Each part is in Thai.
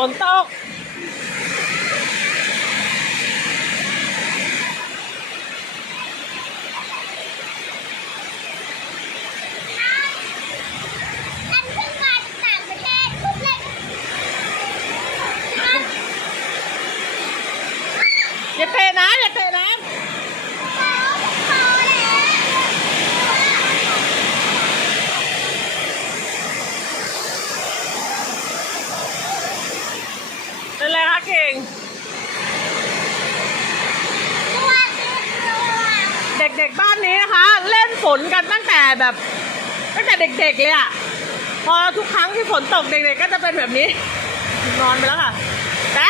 ฝนตก อันเพิ่งมาจากต่างประเทศทุกเล่น อย่าเตะนะอย่าเตะนะ นี้นะคะ เล่นฝนกันตั้งแต่แบบ ตั้งแต่เด็กๆเลยอะพอทุกครั้งที่ฝนตกเด็กๆก็จะเป็นแบบนี้ นอนไปแล้วค่ะแต่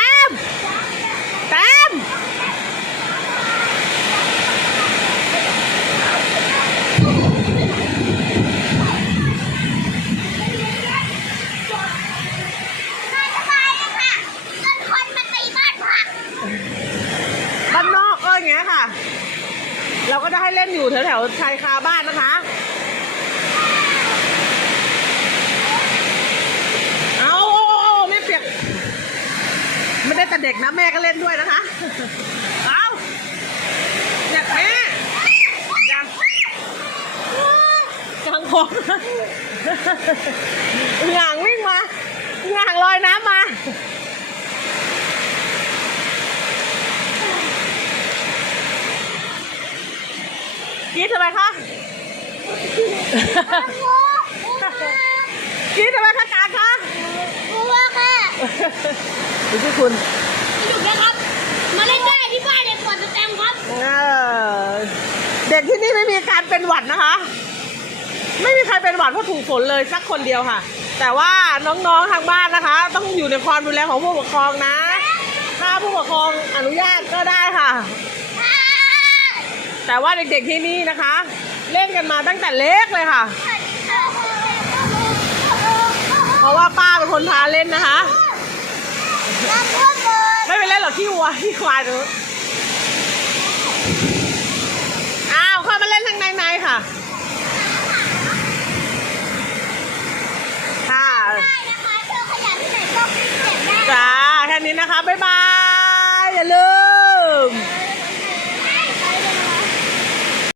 เราก็จะให้เล่นอยู่แถวๆชายคาบ้านนะคะ เอาโอ้ไม่เปียก ไม่ได้แต่เด็กนะแม่ก็เล่นด้วยนะคะ เอาเด็กแม่ยังจังผมหงางวิ่งมาหงางลอยน้ำมา กรีดทำไมคะกรีดทำไมคะการคะกลัวค่ะดูที่คุณสนุกนะครับ มาเล่นได้ที่บ้านในสวนสแตมป์ครับเออเด็กที่นี่ไม่มีการเป็นหวัดนะคะ ไม่มีใครเป็นหวัดเพราะถูกฝนเลยสักคนเดียวค่ะ แต่ว่าน้องๆทางบ้านนะคะ ต้องอยู่ในความดูแลของผู้ปกครองนะ ถ้าผู้ปกครองอนุญาตก็ได้ค่ะ แต่ว่าเด็กๆที่นี่นะคะ เล่นกันมาตั้งแต่เล็กเลยค่ะ เพราะว่าป้าเป็นคนพาเล่นนะคะ ไม่ไปเล่นหรอกที่วัวที่ควายดูอ้าวเข้ามาเล่นทางในในค่ะค่ะจ้าแค่นี้นะคะ บ๊ายบาย อย่าลืม